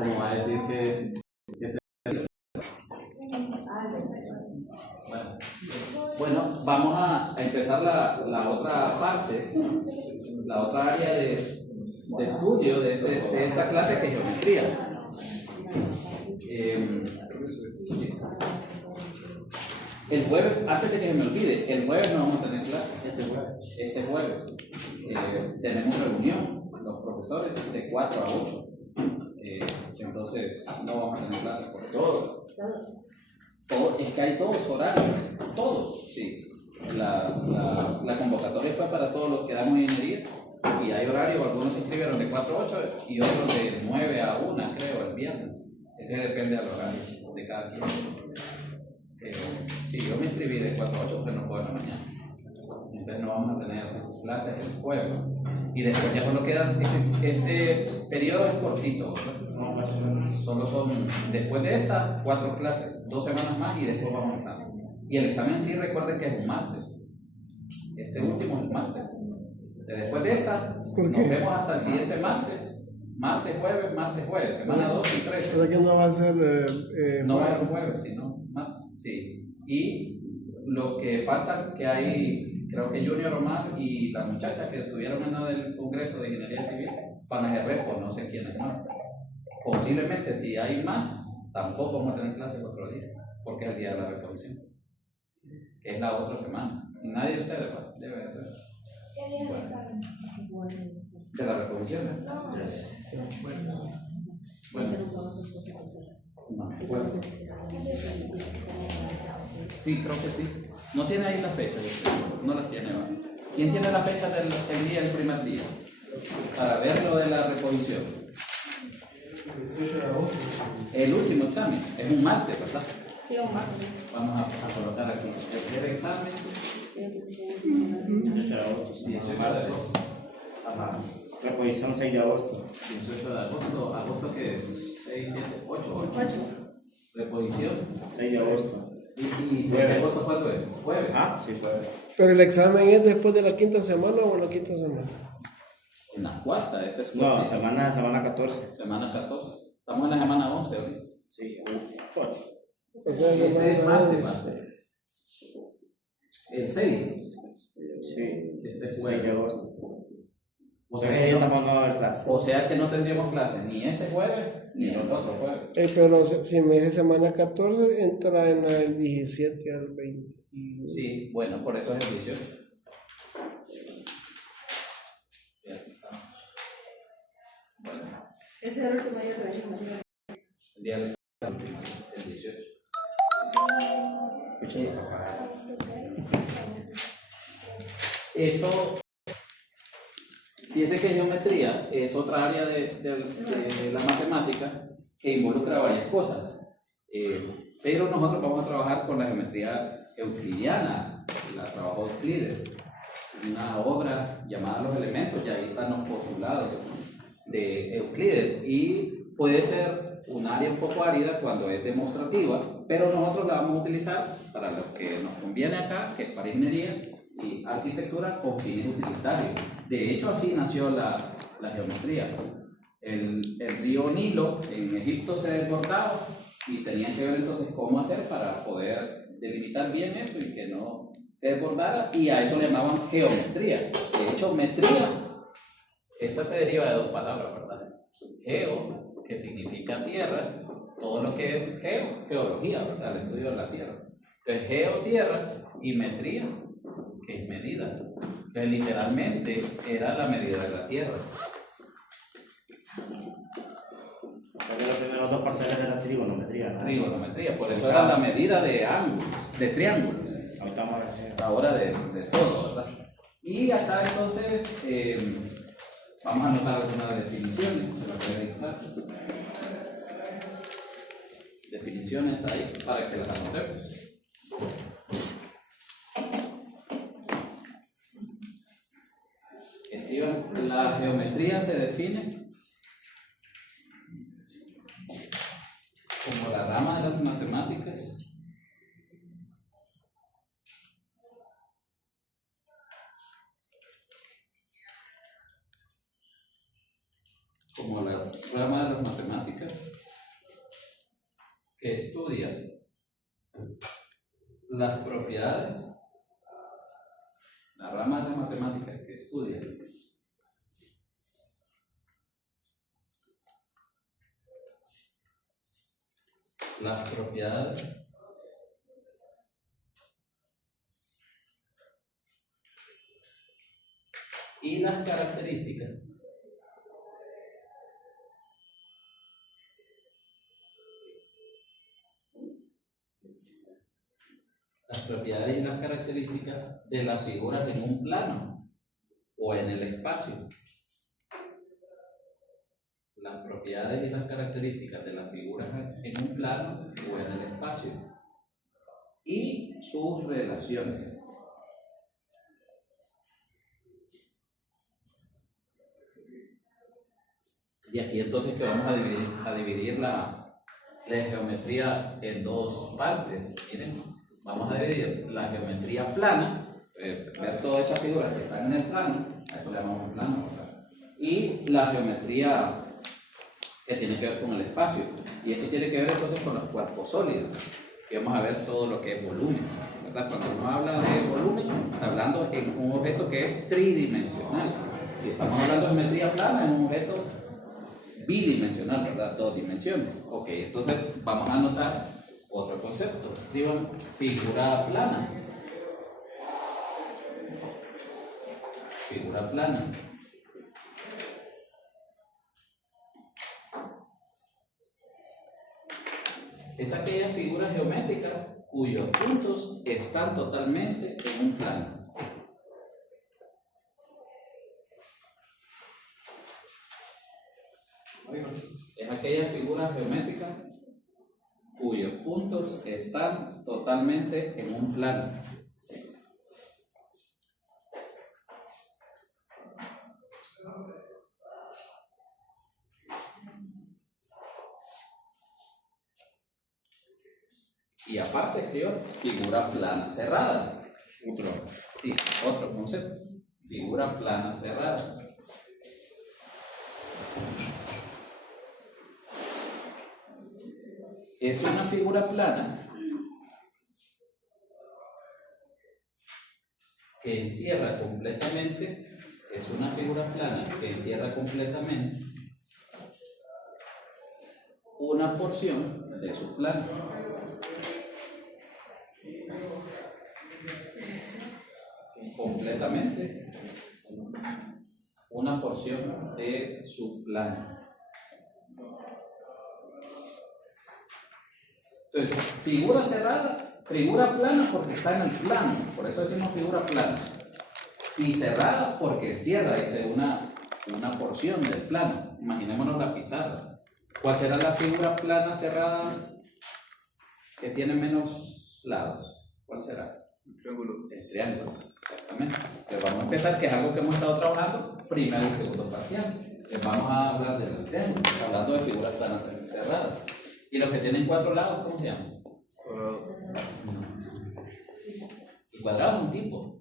¿Cómo va a decir que se... Bueno, vamos a empezar la otra parte, la otra área de estudio de esta clase, que es geometría. El jueves, antes de que se me olvide, el jueves no vamos a tener clase. Este jueves tenemos reunión, los profesores, de 4 a 8. Entonces no vamos a tener clase por todos. Es que hay todos horarios, todos, sí. La convocatoria fue para todos los que damos ingeniería y hay horarios, algunos se inscribieron de 4 a 8 y otros de 9 a 1, creo, el viernes. Eso depende del horario de cada quien. Sí, yo me inscribí de 4 a 8 porque no puedo en la mañana. Entonces no vamos a tener clases el jueves. Y después ya cuando queda, este periodo es cortito, ¿verdad? Solo son, después de esta, 4 clases, 2 semanas más y después vamos al examen. Y el examen sí, recuerden que es un martes. Este último es el martes. Después de esta, nos vemos hasta el siguiente martes. Martes, jueves, semana 2 y 3. O sea que no va a ser... no va a ser jueves, sino martes, sí. Y los que faltan, que hay, creo que Junior Omar y la muchacha que estuvieron en el Congreso de Ingeniería Civil, van a ser repos, no sé quiénes más. Posiblemente, si hay más, tampoco vamos a tener clases otro día, porque es el día de la reposición, que es la otra semana. Y nadie de ustedes debe de ver. ¿Qué día es el examen? De la reposición. Bueno, no me acuerdo. Sí, creo que sí. No tiene ahí la fecha, no las tiene. ¿Va? ¿Quién tiene la fecha del día, el primer día? Para ver lo de la reposición. El último examen es un martes, ¿verdad? Sí, un martes. Vamos a colocar aquí. El primer examen. 18 de agosto. Ajá. Reposición 6 de agosto. 18 de agosto. ¿Agosto qué es? 6, 7, 8. Reposición. 6 de agosto. ¿Y 6 de agosto cuándo es? ¿Jueves? Ah, sí, jueves. Pero el examen es después de la quinta semana o en la quinta semana. En la cuarta, esta es No, semana 14. Semana 14. Estamos en la semana 11 ahorita. Sí, O sea, Este es martes. El 6. sí, Este es 6 jueves. de agosto. O Pero sea, ella tampoco no va a haber clase. o sea que no tendríamos clase ni este jueves ni el otro jueves. pero si me dice semana 14, entra en el 17 al 20. Sí, bueno, por eso es el 18. Y así está. Bueno, Ese es el último día de la geometría. el día del examen, el 18. Eso, fíjese que geometría es otra área de la matemática que involucra varias cosas. Pero nosotros vamos a trabajar con la geometría euclidiana, la trabajó Euclides, una obra llamada Los Elementos, y ahí están los postulados de Euclides, y puede ser un área un poco árida cuando es demostrativa, pero nosotros la vamos a utilizar para lo que nos conviene acá, que es para ingeniería y arquitectura con fines utilitarios. De hecho, así nació la geometría. El río Nilo en Egipto se desbordaba y tenían que ver entonces cómo hacer para poder delimitar bien eso y que no se desbordara, y a eso le llamaban geometría. De hecho, metría, esta se deriva de 2 palabras, ¿verdad? Geo, que significa tierra, todo lo que es geología, ¿verdad? El estudio de la tierra. Entonces, geo, tierra, y metría, que es medida. Entonces, literalmente era la medida de la tierra. Los primeros 2 parciales de la trigonometría, ¿no? Trigonometría, por eso era la medida de ángulos, de triángulos. Ahorita vamos a ver. Ahora de todo, ¿verdad? Y acá entonces vamos a anotar algunas definiciones, se las voy a dictar. Definiciones ahí para que las anotemos. Escriban, la geometría se define como la rama de las matemáticas como la rama de las matemáticas que estudia las propiedades, la rama de las matemáticas que estudia las propiedades y las características y las características de las figuras en un plano o en el espacio. Las propiedades y las características de las figuras en un plano o en el espacio y sus relaciones. Y aquí entonces que vamos a dividir la geometría en dos partes. Miren, vamos a dividir la geometría plana, ver todas esas figuras que están en el plano, a eso le llamamos plano, y la geometría que tiene que ver con el espacio. Y eso tiene que ver entonces con los cuerpos sólidos. Y vamos a ver todo lo que es volumen, ¿verdad? Cuando uno habla de volumen, está hablando en un objeto que es tridimensional. Si estamos hablando de geometría plana, es un objeto bidimensional, ¿verdad? Dos dimensiones. Ok, entonces vamos a anotar otro concepto. Digo, figura plana. Figura plana. Es aquella figura geométrica cuyos puntos están totalmente en un plano. Es aquella figura geométrica cuyos puntos están totalmente en un plano. Y aparte, figura plana cerrada. Otro concepto. Figura plana cerrada. Es una figura plana que encierra completamente, una porción de su plano. Completamente una porción de su plano. Entonces, figura cerrada, figura plana porque está en el plano, por eso decimos figura plana. Y cerrada porque cierra, dice, una porción del plano. Imaginémonos la pizarra. ¿Cuál será la figura plana cerrada que tiene menos lados? ¿Cuál será? El triángulo, exactamente. Entonces vamos a empezar, que es algo que hemos estado trabajando, primero y segundo parcial. Entonces vamos a hablar de los triángulos, hablando de figuras planas cerradas. ¿Y los que tienen 4 lados, cómo se llaman? El cuadrado es un tipo.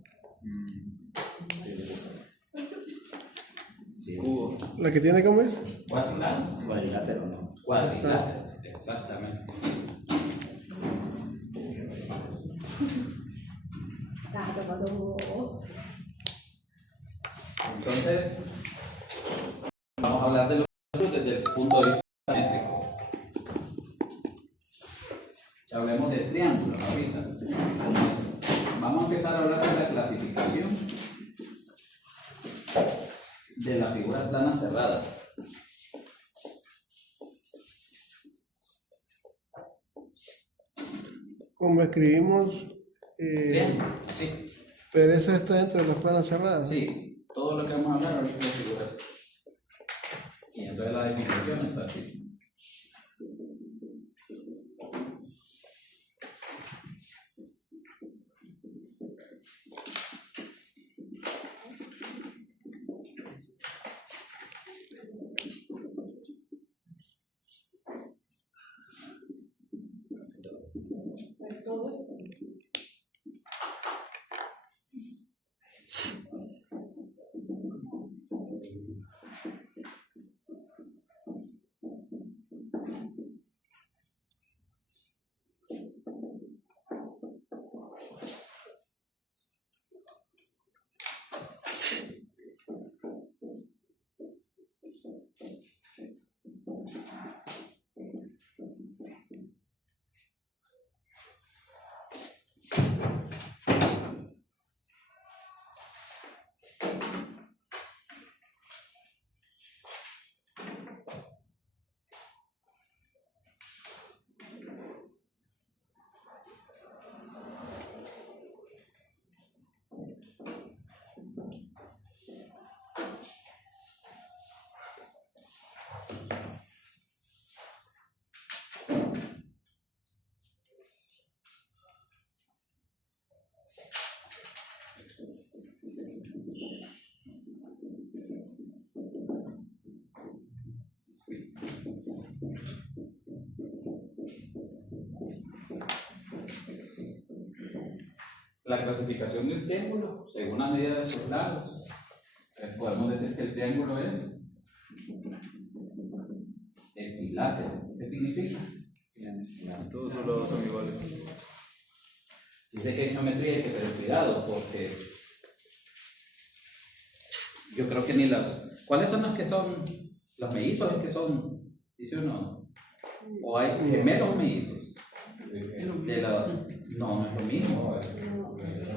Sí. ¿La que tiene cómo es? 4 lados. Cuadrilátero, ¿no? Cuadrilátero, exactamente. Entonces, vamos a hablar de los desde el punto de vista métrico. Hablemos de triángulos ahorita. Vamos a empezar a hablar de la clasificación de las figuras planas cerradas. Como escribimos, Triángulo, sí. pero esa está dentro de las planas cerradas. Sí, todo lo que vamos a hablar ahorita de figuras. Y entonces la definición está así. La clasificación de un triángulo, según la medida de sus lados, podemos decir que el triángulo es equilátero. ¿Qué significa? Todos los lados son iguales. Dice que en geometría hay que tener cuidado porque yo creo que ni las... ¿Cuáles son las que son los mellizos? Es que son, dice uno, o hay gemelos o mellizos. No es lo mismo.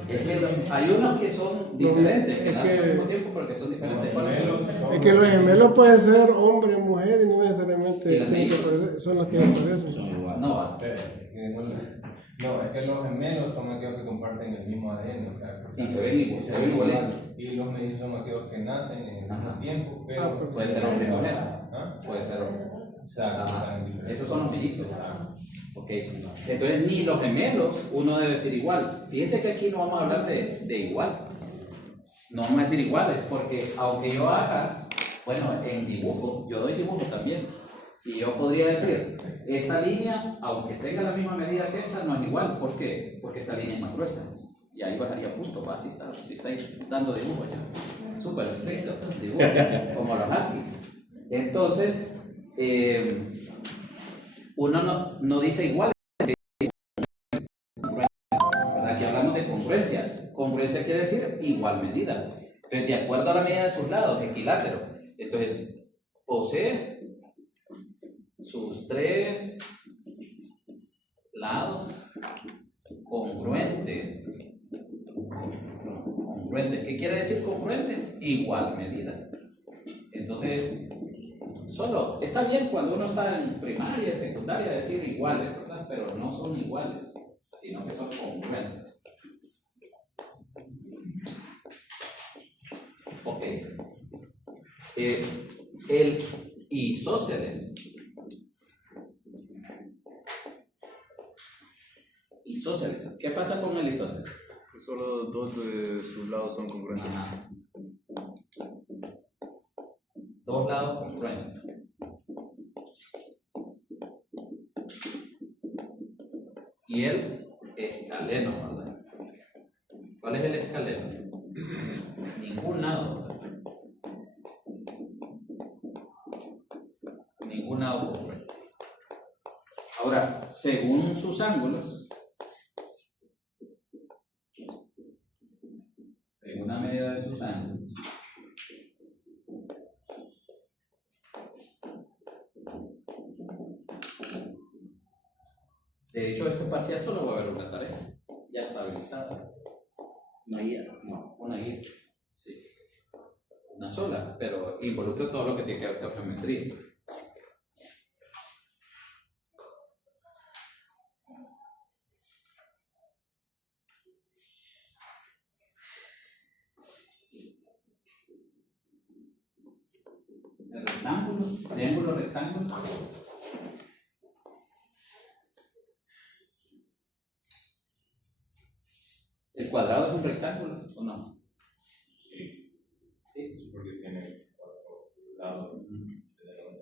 Es que hay unos que son diferentes, que nacen al mismo tiempo pero que son diferentes. ¿Cuáles son? Es que los gemelos pueden ser hombre, mujer y no necesariamente ¿Y los tienen que mellizos? son los que aparecen. Son iguales. No va. No, es que los gemelos son aquellos que comparten el mismo ADN, o sea, Y se ven igual, se ven igualitos. Y los mellizos son aquellos que nacen en el Ajá. mismo tiempo, pero Puede ser hombre y mujer. ¿Ah? Puede ser hombre. Exacto, Ajá. están diferentes. Esos son los mellizos. Exacto. Ok, entonces ni los gemelos uno debe decir igual. Fíjense que aquí no vamos a hablar de igual. No vamos a decir iguales, porque aunque yo haga, bueno, en dibujo, yo doy dibujo también. Y yo podría decir, esta línea, aunque tenga la misma medida que esa, no es igual. ¿Por qué? Porque esta línea es más gruesa. Y ahí bajaría punto, va, si estáis dando dibujo ya. Súper estricto, dibujo, como los aquí. Entonces, uno no dice igual. Aquí hablamos de congruencia. Congruencia quiere decir igual medida. Entonces, de acuerdo a la medida de sus lados, equilátero. Entonces, posee sus tres lados congruentes. Congruentes. ¿Qué quiere decir congruentes? Igual medida. Entonces, solo está bien cuando uno está en primaria, en secundaria, decir iguales, ¿verdad? Pero no son iguales, sino que son congruentes. Ok. El isósceles. Isósceles. ¿Qué pasa con el isósceles? Que solo dos de sus lados son congruentes. Ajá. Dos lados congruentes. Y el escaleno, ¿verdad? ¿Cuál es el escaleno? Ningún lado, ¿verdad? Ningún lado congruente. Ahora, según sus ángulos, según la medida de sus ángulos, de hecho, este parcial solo va a haber una tarea, ya está habilitada. Una guía, no. Una guía, sí. Una sola, pero involucra todo lo que tiene que ver con geometría. El rectángulo, triángulo, rectángulo. ¿El cuadrado es un rectángulo o no? Sí, Sí. porque tiene 4 lados, de 90 grados.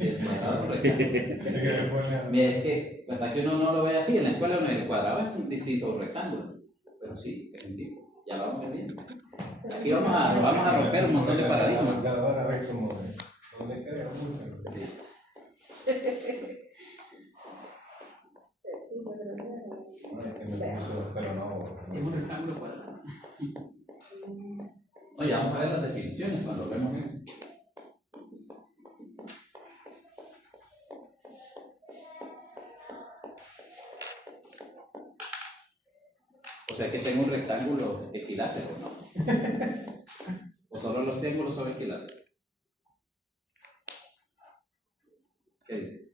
El cuadrado es un rectángulo. Mira, es que, ¿verdad que uno no lo ve así? En la escuela uno dice cuadrado es un distinto rectángulo. Pero sí, es un tipo. Ya vamos bien. Aquí vamos a romper un montón de paradigmas. Sí. Es un rectángulo cuadrado. Oye, vamos a ver las definiciones cuando vemos eso. O sea que tengo un rectángulo equilátero, ¿no? ¿O solo los triángulos son equiláteros? ¿Qué dice?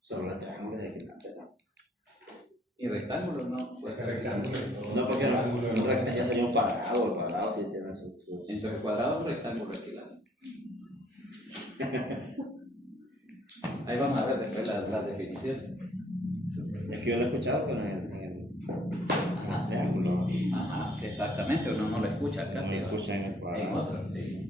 Solo los triángulos de equilátero. Y rectángulo no puede ser equilátero. No, porque no. Un rectángulo ya sería un cuadrado. El cuadrado sí tiene sus. Entonces el cuadrado es un rectángulo equilátero. Ahí vamos a ver después las definiciones. Es que yo lo he escuchado, pero en el Ajá. triángulo. Ajá, exactamente, uno no lo escucha No casi. lo escucha en el En cuadrado. otros, sí.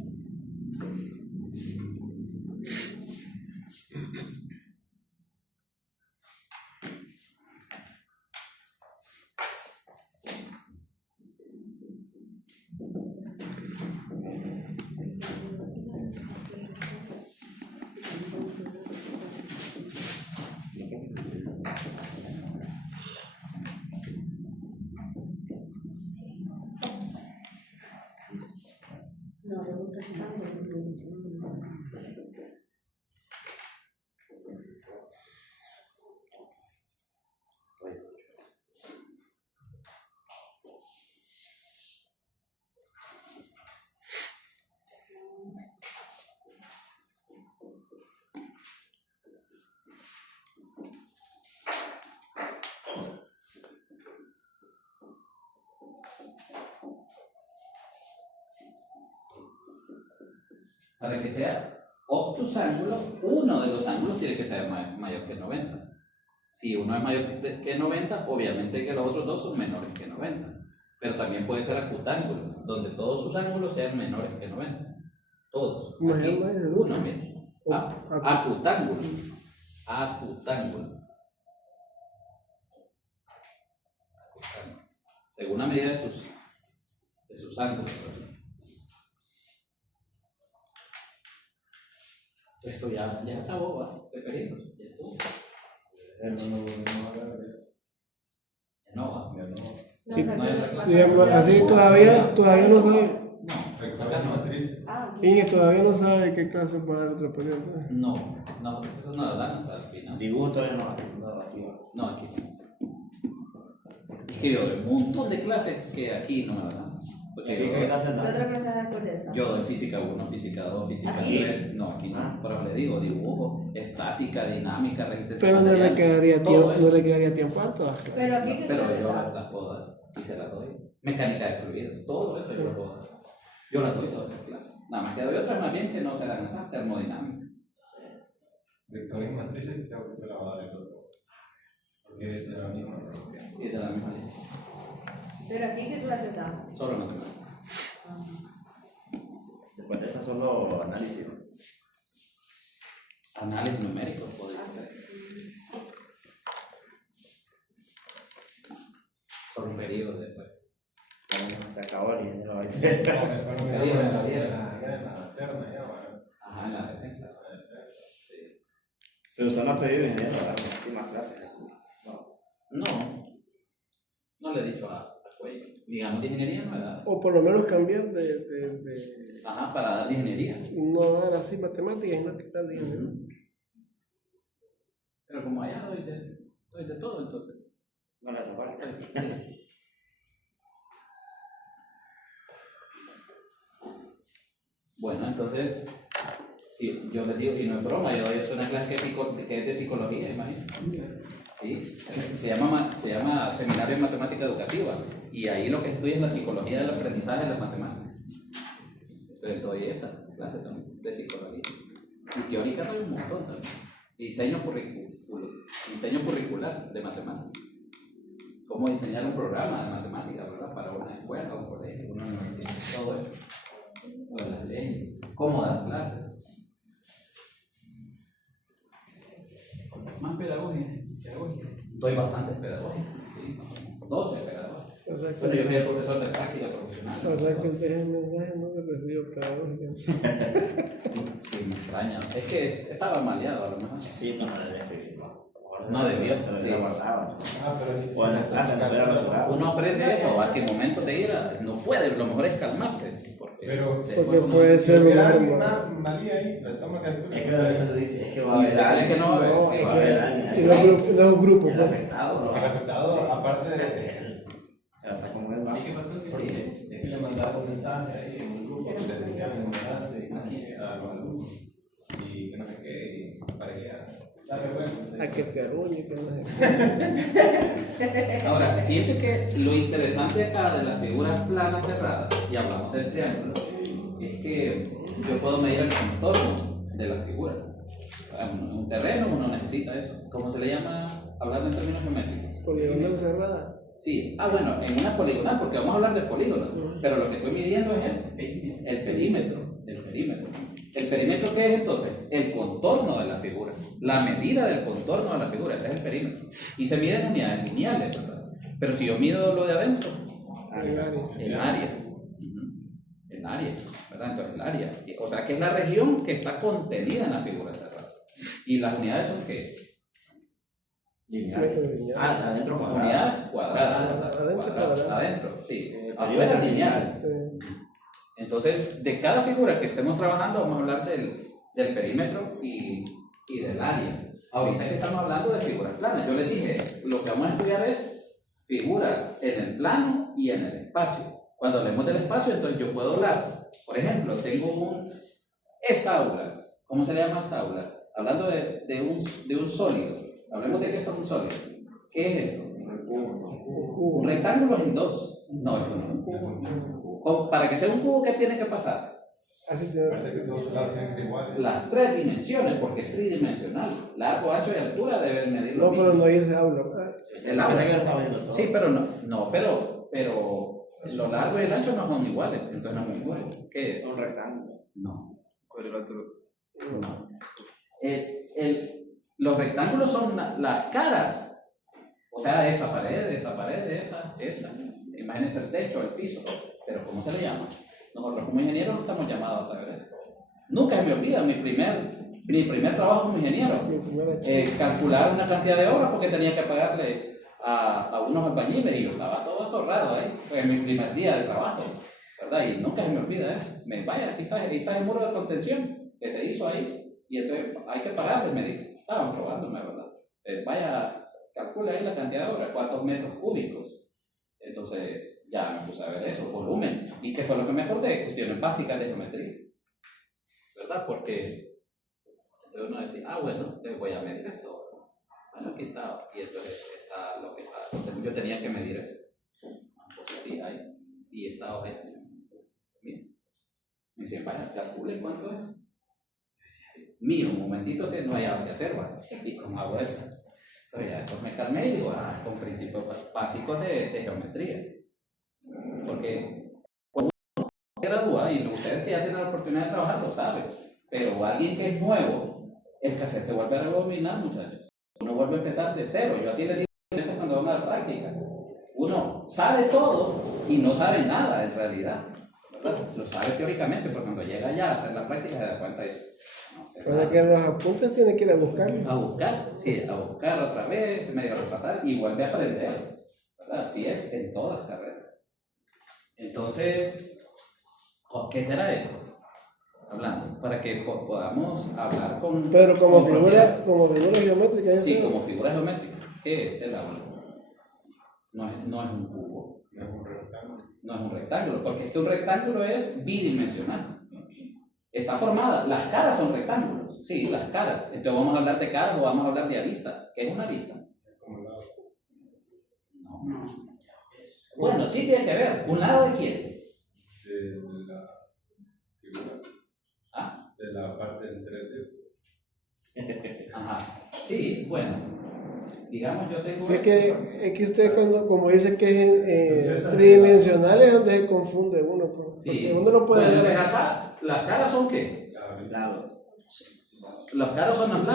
Para que sea obtusángulo, uno de los ángulos tiene que ser mayor que 90. Si uno es mayor que 90, obviamente que los otros dos son menores que 90. Pero también puede ser acutángulo, donde todos sus ángulos sean menores que 90. Todos. Aquí, uno, bien. Acutángulo. Acutángulo. Según la medida de sus ángulos. Esto ya acabó, ¿va? Preferido. Ya estuvo. No va. No, Y- o sea, no, Digamos, así todavía no sabe. No, Vectores acá y no. matrices. Ah, ok. Y todavía no sabe qué clase va a dar otro periodo. No, eso no lo dan hasta el final. Dibujo todavía no activa. No, aquí no. Es que yo doy un montón de clases que aquí no me las dan. Porque ¿Qué yo, clase ¿Qué da? otra clase das después de esta? yo doy física 1, física 2, física ¿Aquí? 3. No, aquí no. Ah. Pero le digo dibujo, estática, dinámica, resistencia. Pero no le material, quedaría todo tiempo, eso. no le quedaría tiempo a todas las clases. Pero aquí, ¿qué Pero clase yo das? las puedo dar y se las doy. Mecánica de fluidos, todo eso yo lo puedo dar. Yo las doy todas esas clases. Nada más que doy otras más bien que no se dan acá, termodinámica. Vectores y matrices, creo que se la va a dar el otro. Porque es de la misma. Sí, de la misma línea. Pero aquí, ¿qué clase das? Solo matemáticas. Después de eso solo análisis. Análisis numéricos podría ser. Por un periodo después. Se acabó el ingeniero. No, después me Ahí, quedo ahí, en la terna, ya, bueno. Ajá, en la defensa. Sí. Pero usted no ha pedido ingeniero, ¿verdad? Sí, más clases. No. No le he dicho a Cuello. Digamos de ingeniería no le da. O por lo menos cambiar de Ajá, para dar de ingeniería. no dar así matemáticas, sino que dar de ingeniería. Pero como allá doy de todo, entonces. No le hace falta. Sí. Bueno, entonces, sí, yo les digo, y no es broma, yo doy una clase que es de psicología, imagínate. Sí, se llama Seminario en Matemática Educativa, y ahí lo que estudio es la psicología del aprendizaje de las matemáticas. Entonces doy esa clase también, de psicología. Y teórica doy un montón también. Diseño curricular de matemáticas. Cómo diseñar un programa de matemáticas, ¿verdad? Para una escuela, un colegio, una universidad, todo eso. Lo de las leyes, cómo dar clases. Más pedagogía. Doy bastantes pedagógicas, ¿sí? 12 pedagógicas. O sea Bueno, yo que, soy el profesor de práctica profesional. o sea que el mensaje no se recibió pedagógica. Sí, me extraña. Es que estaba maleado a lo mejor. Sí, no debía escribir. No debió, se lo sí. hubiera guardado. Pero O en la clase no hubiera rasurado. Uno aprende eso, a que en momentos de ira no puede, lo mejor es calmarse. Porque, Pero- después Porque uno- puede si ser un hubiera arma. alguna malía ahí, la toma captura. Es que de repente dice, es que va a haber Literal, que no va a haber. No, Sí, es va a haber. que no es un grupo. el pues. afectado. Porque el afectado, aparte de Él está como él, ¿no? ¿Y qué pasó? porque es que le mandaba un mensaje ahí en un grupo que le decían ignorante a los alumnos y que no sé qué, y parecía da vergüenza. A que te arruine, que no sé. Ahora, fíjense que lo interesante acá de las figuras planas cerradas, y hablamos del triángulo, es que yo puedo medir el contorno de la figura. En un terreno uno necesita eso. ¿Cómo se le llama? Hablando en términos geométricos. Poligonal cerrada. Sí, bueno, en una poligonal, porque vamos a hablar de polígonos, pero lo que estoy midiendo es el perímetro. ¿El perímetro qué es entonces? El contorno de la figura, la medida del contorno de la figura, ese es el perímetro. Y se mide en unidades lineales, ¿verdad? Pero si yo mido lo de adentro, El área. el área. El área, ¿verdad? Entonces el área. O sea que es la región que está contenida en la figura cerrada. Y las unidades son ¿qué? Metros lineales. Ah, adentro Unidades cuadradas. cuadradas. Adentro cuadradas. Adentro, sí. El Afuera perímetro lineales. Sí. Entonces, de cada figura que estemos trabajando, vamos a hablar del perímetro y del área. Ahorita que estamos hablando de figuras planas, yo les dije, lo que vamos a estudiar es figuras en el plano y en el espacio. Cuando hablemos del espacio, entonces yo puedo hablar, por ejemplo, tengo esta aula. ¿Cómo se llama esta aula? Hablando de un sólido. Hablemos de que esto es un sólido. ¿Qué es esto? Un cubo. Un rectángulo es en dos. No, esto no es un cubo. Para que sea un cubo, ¿qué tiene que pasar? Así tiene que Parece que ser. todos los lados tienen que ser iguales. Las tres dimensiones, porque es tridimensional. Largo, ancho y altura deben medir lo No, pero mismo. no dice aula. ¿verdad? El Pensé que lo aula. estaba viendo todo. Sí, pero pero lo largo y el ancho no son iguales, entonces no me muero. ¿Qué es? Un rectángulo. No. Cuadrilátero. No. Los rectángulos son las caras. O sea, esa pared, esa. Imagínense el techo, el piso. Pero ¿cómo se le llama? Nosotros como ingenieros no estamos llamados a saber eso. Nunca se me olvida mi primer trabajo como ingeniero. Mi primera chica. Calcular una cantidad de horas porque tenía que pagarle a unos albañiles y yo estaba todo azorrado ahí. Fue mi primer día de trabajo, ¿verdad? Y nunca se me olvida eso. Vaya, aquí está el muro de contención que se hizo ahí y entonces hay que pagarle, me dijo. Estaban probándome, ¿verdad? Vaya, calcula ahí la cantidad de horas, cuántos metros cúbicos. Entonces ya me puse a ver eso, volumen. ¿Y qué fue lo que me acordé? Cuestiones básicas de geometría, ¿verdad? Porque entonces uno decía, bueno, les voy a medir esto. Bueno, aquí está, y entonces está lo que está. Entonces yo tenía que medir esto. Entonces ahí, y esta objeto. Bien. Me dicen, vaya, calcule cuánto es. Mío, un momentito que no hay nada que hacer, ¿vale? ¿Y cómo hago eso? Entonces ya después me calmé y digo, con principios básicos de geometría. Porque cuando uno se gradúa, y ustedes que ya tienen la oportunidad de trabajar lo saben, pero alguien que es nuevo, el cassette se vuelve a rebobinar, muchachos. Uno vuelve a empezar de cero. Yo así les digo a ustedes cuando van a la práctica. Uno sabe todo y no sabe nada en realidad, ¿verdad? Lo sabe teóricamente, pero cuando llega ya a hacer la práctica se da cuenta de eso. No sé Para nada. que los apuntes tiene que ir a buscar. A buscar, sí, a buscar otra vez, medio a repasar y vuelve a aprender, ¿verdad? Así es en todas las carreras. Entonces, ¿qué será esto? Hablando, para que podamos hablar con... Pero como con figura geométrica. Sí, ¿sí? como figura geométrica. ¿Qué es el aula? No es un cubo, No es un rectángulo. no es un rectángulo, porque es que un rectángulo es bidimensional. Está formada, las caras son rectángulos, sí, las caras. Entonces vamos a hablar de caras o vamos a hablar de arista. ¿Qué es una arista? Es como un lado. No. Bueno, sí tiene que ver. ¿Un lado de quién? De la figura. Ah. De la parte en 3D. Ajá. Sí, bueno. Digamos, yo tengo... Sé que es que usted cuando, como dice que es tridimensional es donde se confunde uno. Pues, Sí. porque uno no puede Bueno, ver. entonces acá, ¿las caras son qué? La Lados. Los caras son los lados.